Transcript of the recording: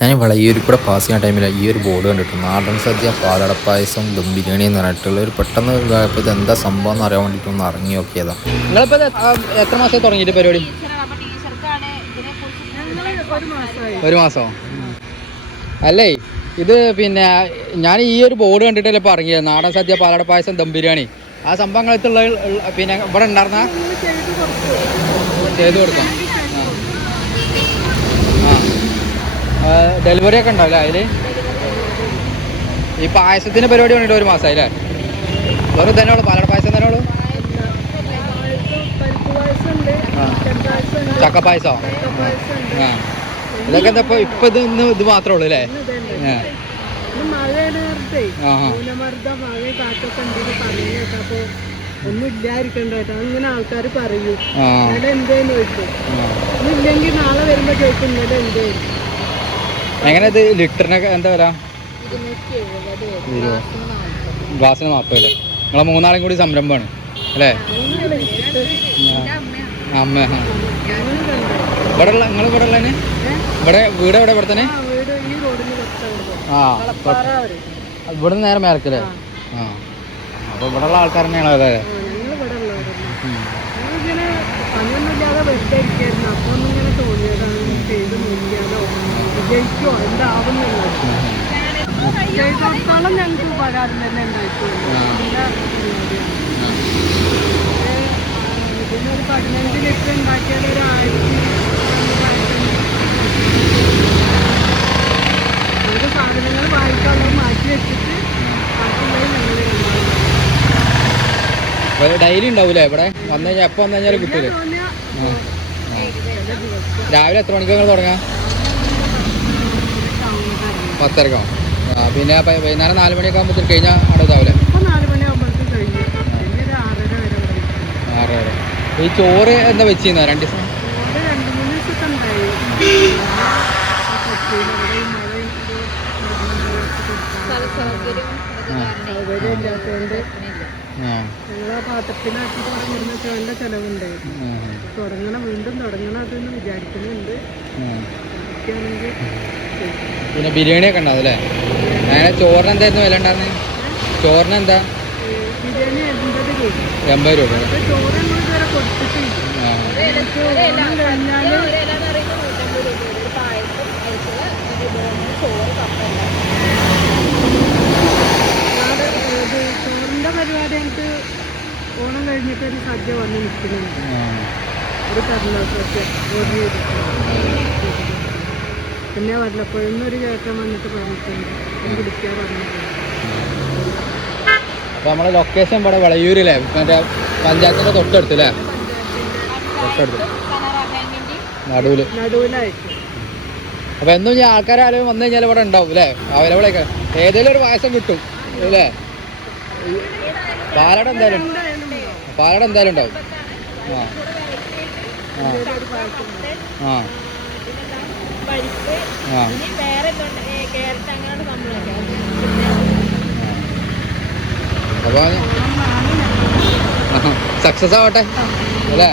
ഞാൻ വളയൂരിൽ കൂടെ പാസ് ചെയ്യുന്ന ടൈമിൽ ഈ ഒരു ബോർഡ് കണ്ടിട്ടു നാടൻ സദ്യ പാലട പായസം ദം ബിരിയാണി എന്ന് പറഞ്ഞിട്ടുള്ള ഒരു പെട്ടെന്ന് ഇത് എന്താ സംഭവം എന്ന് അറിയാൻ വേണ്ടിയിട്ട് ഒന്ന് ഇറങ്ങി നോക്കിയതാ. നിങ്ങളിപ്പോ ഇത് ആ എത്ര മാസമായി തുടങ്ങിയിട്ട് പരിപാടി? ഒരു മാസമോ അല്ലേ ഇത് പിന്നെ ഞാൻ ഈ ഒരു ബോർഡ് കണ്ടിട്ടല്ലേ ഇപ്പൊ ഇറങ്ങിയത്. നാടൻ സദ്യ പാലട പായസം ദം ബിരിയാണി. ആ സംഭവങ്ങളത്തുള്ള പിന്നെ ഇവിടെ ഉണ്ടായിരുന്ന? ചെയ്തു കൊടുക്കാം ആ ഡെലിവറി ഒക്കെ ഉണ്ടാവില്ല അതിൽ? ഈ പായസത്തിന്റെ പരിപാടി വേണ്ടിട്ട് ഒരു മാസം അല്ലേ വെറും തന്നെ ഉള്ളു പാലട പായസം തന്നെ ഉള്ളു. ചക്കപ്പായസോ? ആ. ഇതൊക്കെ എന്താ ഇപ്പൊ ഇപ്പൊ ഇത് ഇന്ന് ഇത് മാത്രമേ ഉള്ളൂ അല്ലേ? ഒന്നും ഇല്ലാതിരിക്കണ്ട കേട്ടോ അങ്ങനെ ആൾക്കാർ പറയൂ. ഇവിടെ എന്തേന്ന് ചോദിക്കും. ഇല്ലെങ്കിൽ നാളെ വരുമ്പോ ചോദിക്കും ഇന്നലെ എന്തേന്ന്? എങ്ങനെ ഇത് ലിറ്ററിനൊക്കെ എന്താ വരാം. ഗ്ലാസ്സിന് നാൽപ്പതല്ലേ നിങ്ങളെ മൂന്നാളും കൂടി സംരംഭമാണ് അല്ലേ? അമ്മ. ഇവിടെ ഉള്ള നിങ്ങൾ ഇവിടെ ഉള്ളതിന്? ഇവിടെ വീട് എവിടെ ഇവിടെ തന്നെ? ആ ഇവിടെ നിന്ന് നേരെ മേലക്കല്ലേ ആ. അപ്പോൾ ഇവിടെ ഉള്ള ആൾക്കാർ തന്നെയാണോ അതെ ഞങ്ങളിങ്ങനെ പണിയൊന്നുമില്ലാതെ വെറുതെ ഇരിക്കായിരുന്നു. അപ്പൊ ഒന്നും ഇങ്ങനെ തോന്നിയതാണ്. വിജയിക്കോ എന്താവുന്നില്ല. ചെയ്തോടത്തോളം ഞങ്ങൾക്ക് ഉപകാരം തന്നെ ഉണ്ടായിട്ടുള്ളൂ ഇതിനൊരു പതിനഞ്ച് ലിറ്റർ ഉണ്ടാക്കിയാൽ ഒരു ആയിരത്തി സാധനങ്ങൾ മാറ്റി വെച്ചിട്ട് ഡെയിലി ഉണ്ടാവൂലേ ഇവിടെ? വന്നു കഴിഞ്ഞാൽ എപ്പോൾ വന്നു കഴിഞ്ഞാൽ കിട്ടൂലേ. രാവിലെ എത്ര മണിക്കാണ് തുടങ്ങാം? പത്തരക്കോ ആ പിന്നെ വൈകുന്നേരം നാല് മണിയൊക്കെ ആകുമ്പോഴത്തേക്ക് കഴിഞ്ഞാൽ അവിടെ ഇതാവില്ലേ. ആറ് വരെ ഈ ചോറ് എന്താ വെച്ചിരുന്ന രണ്ട് ദിവസം? ചെലവുണ്ട്. തുടങ്ങണം വീണ്ടും തുടങ്ങണം അതെന്ന് വിചാരിക്കുന്നുണ്ട്. പിന്നെ ബിരിയാണി ഒക്കെ ഉണ്ടാവും അല്ലേ? അങ്ങനെ ചോറിന് എന്തായിരുന്നു വില ഉണ്ടായിരുന്നത് ചോറിന് എന്താ എൺപത് രൂപ. ഒരു സദ്യ വന്ന് നിൽക്കുന്നുണ്ട്. ഒരു കടല സദ്യ ഓർഡർ ചെയ്തിട്ടുണ്ട് പിന്നെ വല്ലപ്പോഴും ഒരു ചേട്ടൻ വന്നിട്ട് പറഞ്ഞിട്ടുണ്ട്. അപ്പൊ പിടിക്കാൻ പറഞ്ഞിട്ടുണ്ട്. അപ്പോൾ നമ്മുടെ ലൊക്കേഷൻ ഇവിടെ വിളയൂരില്ലേ? മറ്റേ പഞ്ചായത്തിന്റെ തൊട്ടടുത്ത് അല്ലേ തൊട്ടടുത്ത്. നടുവിൽ നടുവിലായിട്ട് അപ്പോൾ എന്നും ഞാൻ ആൾക്കാരും വന്നു കഴിഞ്ഞാൽ ഇവിടെ ഉണ്ടാവും അല്ലേ അവൈലബിളൊക്കെ ഏതെങ്കിലും ഒരു വായസം കിട്ടും അല്ലേ പാലട എന്തായാലും എന്തായാലും പാലട എന്തായാലും ഉണ്ടാവും. ആ. ആ. ആ. അപ്പോൾ സക്സസ് ആവട്ടെ. അല്ലേ?